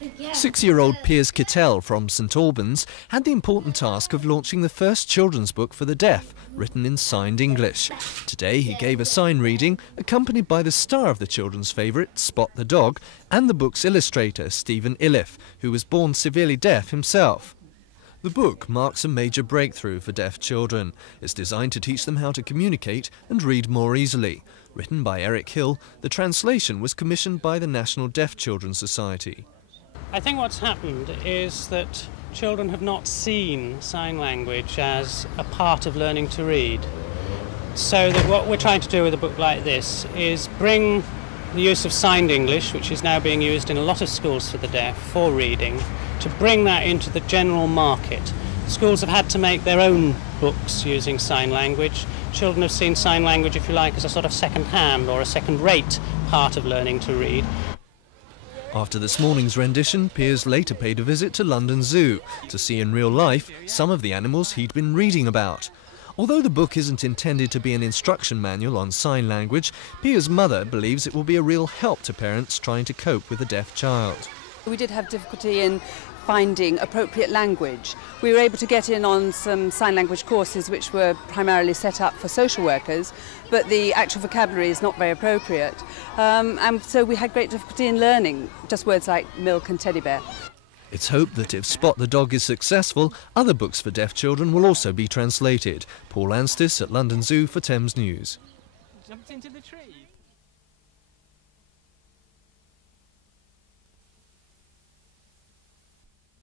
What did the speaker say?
6-year-old Piers Kittel from St Albans had the important task of launching the first children's book for the deaf, written in signed English. Today he gave a sign reading, accompanied by the star of the children's favourite, Spot the dog, and the book's illustrator, Stephen Iliffe, who was born severely deaf himself. The book marks a major breakthrough for deaf children. It's designed to teach them how to communicate and read more easily. Written by Eric Hill, the translation was commissioned by the National Deaf Children's Society. I think what's happened is that children have not seen sign language as a part of learning to read. So that what we're trying to do with a book like this is bring the use of signed English, which is now being used in a lot of schools for the deaf, for reading, to bring that into the general market. Schools have had to make their own books using sign language. Children have seen sign language, if you like, as a sort of second-hand or a second-rate part of learning to read. After this morning's rendition, Piers later paid a visit to London Zoo to see in real life some of the animals he'd been reading about. Although the book isn't intended to be an instruction manual on sign language, Piers' mother believes it will be a real help to parents trying to cope with a deaf child. We did have difficulty in finding appropriate language. We were able to get in on some sign language courses which were primarily set up for social workers, but the actual vocabulary is not very appropriate. And so we had great difficulty in learning just words like milk and teddy bear. It's hoped that if Spot the dog is successful, other books for deaf children will also be translated. Paul ANSTISS at London Zoo for Thames News. Jumped into the tree.